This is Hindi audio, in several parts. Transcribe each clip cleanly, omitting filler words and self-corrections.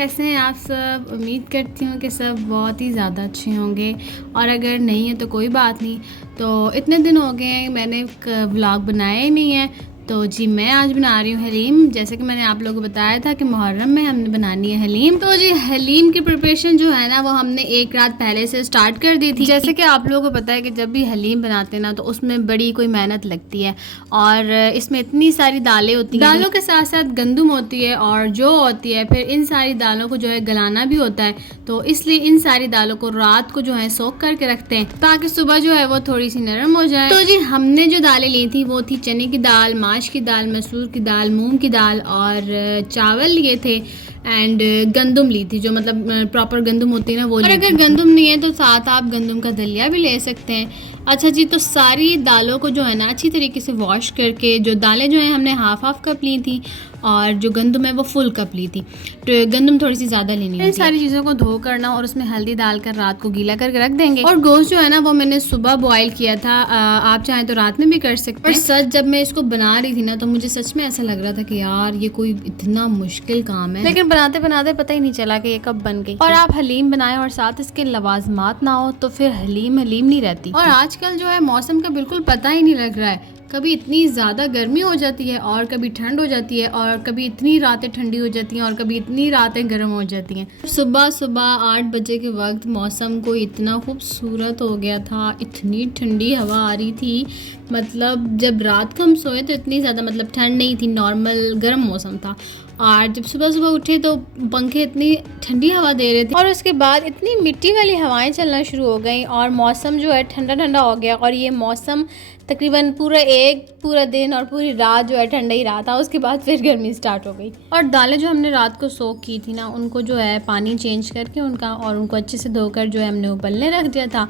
कैसे हैं आप सब। उम्मीद करती हूँ कि सब बहुत ही ज़्यादा अच्छे होंगे, और अगर नहीं है तो कोई बात नहीं। तो इतने दिन हो गए हैं मैंने व्लॉग बनाया ही नहीं है, तो जी मैं आज बना रही हूँ हलीम। जैसे कि मैंने आप लोगों को बताया था कि मुहर्रम में हमने बनानी है हलीम। तो जी हलीम की प्रिपरेशन जो है ना वो हमने एक रात पहले से स्टार्ट कर दी थी। जैसे कि आप लोगों को पता है कि जब भी हलीम बनाते हैं ना तो उसमें बड़ी कोई मेहनत लगती है, और इसमें इतनी सारी दालें होती हैं, दालों के साथ साथ गंदम होती है और जो होती है, फिर इन सारी दालों को जो है गलाना भी होता है। तो इसलिए इन सारी दालों को रात को जो है सोख करके रखते हैं ताकि सुबह जो है वो थोड़ी सी नरम हो जाए। तो जी हमने जो दालें ली थी वो थी चने की दाल, माश की दाल, मसूर की दाल, मूंग की दाल और चावल लिए थे, एंड गंदम ली थी जो मतलब प्रॉपर गंदम होती है ना वो। और अगर गंदम नहीं है तो साथ आप गंदम का दलिया भी ले सकते हैं। अच्छा जी, तो सारी दालों को जो है ना अच्छी तरीके से वॉश करके, जो दालें जो है हमने हाफ कप ली थी और जो गंदम है वो फुल कप ली थी। तो गंदम थोड़ी सी ज़्यादा लेनी है। इन सारी चीज़ों को धो करना और उसमें हल्दी डालकर रात को गीला करके रख देंगे। और गोश्त जो है ना वो मैंने सुबह बॉईल किया था, आप चाहें तो रात में भी कर सकते हैं। और सच जब मैं इसको बना रही थी ना तो मुझे सच में ऐसा लग रहा था कि यार ये कोई इतना मुश्किल काम है, लेकिन बनाते बनाते पता ही नहीं चला कि ये कब बन गई। और आप हलीम बनाएं और साथ इसके लवाजमात ना हो तो फिर हलीम नहीं रहती। और आजकल जो है मौसम का बिल्कुल पता ही नहीं लग रहा है, कभी इतनी ज़्यादा गर्मी हो जाती है और कभी ठंड हो जाती है, और कभी इतनी रातें ठंडी हो जाती हैं और कभी इतनी रातें गर्म हो जाती हैं। सुबह सुबह 8 बजे के वक्त मौसम को इतना खूबसूरत हो गया था, इतनी ठंडी हवा आ रही थी। मतलब जब रात को हम सोए तो इतनी ज़्यादा मतलब ठंड नहीं थी, नॉर्मल गर्म मौसम था। और जब सुबह सुबह उठे तो पंखे इतनी ठंडी हवा दे रहे थे, और उसके बाद इतनी मिट्टी वाली हवाएं चलना शुरू हो गई और मौसम जो है ठंडा ठंडा हो गया। और ये मौसम तकरीबन पूरा दिन और पूरी रात जो है ठंडा ही रहा था। उसके बाद फिर गर्मी स्टार्ट हो गई। और दालें जो हमने रात को सोख की थी ना उनको जो है पानी चेंज करके उनका, और उनको अच्छे से धोकर जो है हमने उबलने रख दिया था।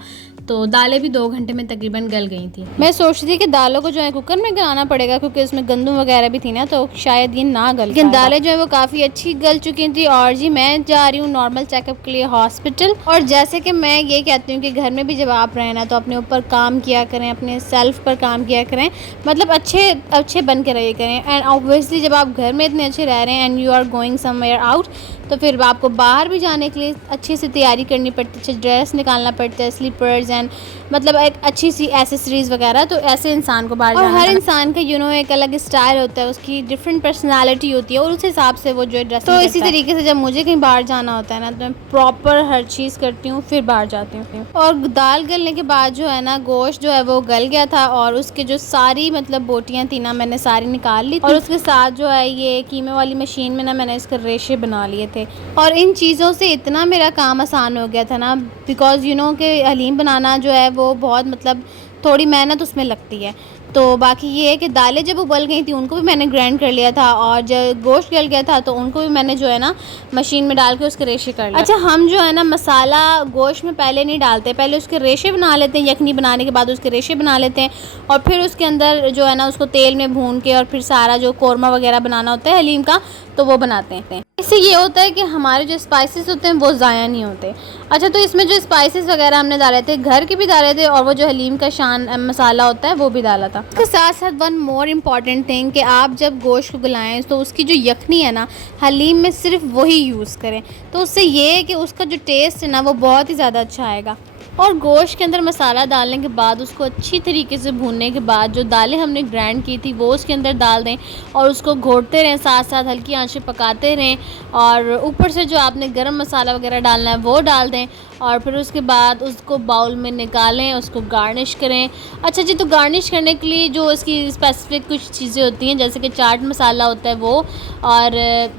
तो दालें भी 2 घंटे में तकरीबन गल गई थी। मैं सोच रही थी कि दालों को जो है कुकर में गलाना पड़ेगा क्योंकि उसमें गंदम वगैरह भी थी ना, तो शायद ये ना गल, लेकिन दालें जो है वो काफ़ी अच्छी गल चुकी थी। और जी मैं जा रही हूँ नॉर्मल चेकअप के लिए हॉस्पिटल। और जैसे कि मैं ये कहती हूँ कि घर में भी जब आप रहें ना तो अपने ऊपर काम किया करें, अपने सेल्फ पर काम किया करें, मतलब अच्छे बन के रहिए करें। एंड ऑब्वियसली जब आप घर में इतने अच्छे रह रहे हैं and you are going somewhere out, तो फिर आपको बाहर भी जाने के लिए अच्छे से तैयारी करनी पड़ती है, अच्छे ड्रेस निकालना पड़ता है, स्लीपर्स एंड मतलब एक अच्छी सी एसेसरीज़ वगैरह। तो ऐसे इंसान को बाहर जाना, और हर इंसान का एक अलग स्टाइल होता है, उसकी डिफरेंट पर्सनालिटी होती है और उस हिसाब से वो जो ड्रेस। तो इसी तरीके से जब मुझे कहीं बाहर जाना होता है ना तो मैं प्रॉपर हर चीज़ करती हूँ, फिर बाहर जाती हूँ। और दाल गलने के बाद जो है ना गोश्त जो है वो गल गया था, और उसके जो सारी मतलब बोटियाँ थी ना मैंने सारी निकाल ली, और उसके साथ जो है ये कीमे वाली मशीन में ना मैंने इसके रेशे बना लिए थे। और इन चीज़ों से इतना मेरा काम आसान हो गया था ना, बिकॉज़ कि हलीम बनाना जो है वो बहुत मतलब थोड़ी मेहनत उसमें लगती है। तो बाकी ये है कि दालें जब उबल गई थी उनको भी मैंने ग्राइंड कर लिया था, और जब गोश्त गल गया था तो उनको भी मैंने जो है ना मशीन में डाल के उसके रेशे कर लिया। अच्छा, हम जो है ना मसाला गोश्त में पहले नहीं डालते, पहले उसके रेशे बना लेते हैं। यखनी बनाने के बाद उसके रेशे बना लेते हैं और फिर उसके अंदर जो है ना उसको तेल में भून के और फिर सारा जो कौरमा वगैरह बनाना होता है हलीम का तो वो बनाते हैं। इससे ये होता है कि हमारे जो स्पाइसेस होते हैं वो ज़ाया नहीं होते। अच्छा, तो इसमें जो स्पाइसेस वगैरह हमने डाले थे घर के भी डाले थे, और वो जो हलीम का शान मसाला होता है वो भी डाला था। इसके साथ साथ वन मोर इम्पॉर्टेंट थिंग कि आप जब गोश्त को गलाएं तो उसकी जो यखनी है ना हलीम में सिर्फ वही यूज़ करें, तो उससे ये है कि उसका जो टेस्ट है ना वो बहुत ही ज़्यादा अच्छा आएगा। और गोश्त के अंदर मसाला डालने के बाद उसको अच्छी तरीके से भूनने के बाद जो दालें हमने ग्राइंड की थी वो उसके अंदर डाल दें और उसको घोटते रहें, साथ साथ हल्की आंच पे पकाते रहें। और ऊपर से जो आपने गरम मसाला वगैरह डालना है वो डाल दें, और फिर उसके बाद उसको बाउल में निकालें, उसको गार्निश करें। अच्छा जी, तो गार्निश करने के लिए जो इसकी स्पेसिफिक कुछ चीज़ें होती हैं जैसे कि चाट मसाला होता है वो, और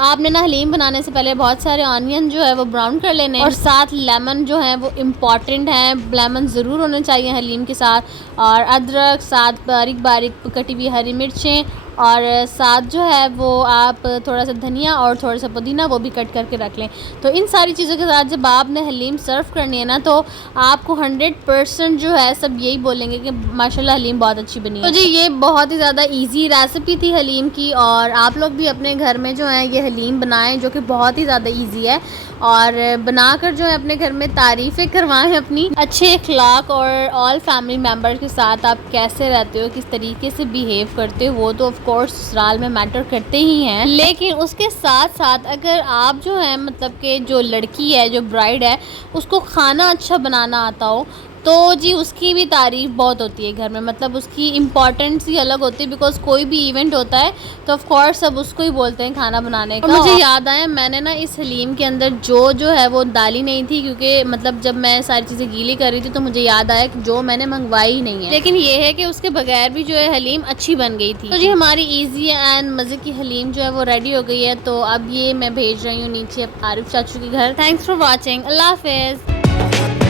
आपने ना हलीम बनाने से पहले बहुत सारे ऑनियन जो है वो ब्राउन कर लेने, और साथ लेमन जो है वो इम्पॉर्टेंट है, लेमन ज़रूर होने चाहिए हलीम के साथ, और अदरक, साथ बारीक बारीक कटी हुई हरी मिर्चें, और साथ जो है वो आप थोड़ा सा धनिया और थोड़ा सा पुदीना वो भी कट करके रख लें। तो इन सारी चीज़ों के साथ जब आपने हलीम सर्व करनी है ना तो आपको 100% जो है सब यही बोलेंगे कि माशाल्लाह हलीम बहुत अच्छी बनी है। तो जी ये बहुत ही ज़्यादा इजी रेसिपी थी हलीम की, और आप लोग भी अपने घर में जो है ये हलीम बनाएं जो कि बहुत ही ज़्यादा इजी है। और बनाकर जो है अपने घर में तारीफ़ें करवाएं अपनी। अच्छे अखलाक और ऑल फैमिली मेम्बर्स के साथ आप कैसे रहते हो, किस तरीके से बिहेव करते हो, वो तो ऑफ कोर्स ससुराल में मैटर करते ही हैं। लेकिन उसके साथ साथ अगर आप जो है मतलब कि जो लड़की है, जो ब्राइड है, उसको खाना अच्छा बनाना आता हो तो जी उसकी भी तारीफ़ बहुत होती है घर में। मतलब उसकी इम्पोर्टेंस ही अलग होती है, बिकॉज कोई भी इवेंट होता है तो ऑफ कोर्स सब उसको ही बोलते हैं खाना बनाने का। और मुझे याद आया मैंने ना इस हलीम के अंदर जो है वो डाली नहीं थी, क्योंकि मतलब जब मैं सारी चीज़ें गीली कर रही थी तो मुझे याद आया कि जो मैंने मंगवाई ही नहीं है। लेकिन ये है कि उसके बगैर भी जो है हलीम अच्छी बन गई थी। तो जी हमारी ईजी एंड मज़े की हलीम जो है वो रेडी हो गई है। तो अब ये मैं भेज रही हूँ नीचे आरिफ चाचू के घर। Thanks for watching. अल्लाह हाफिज़।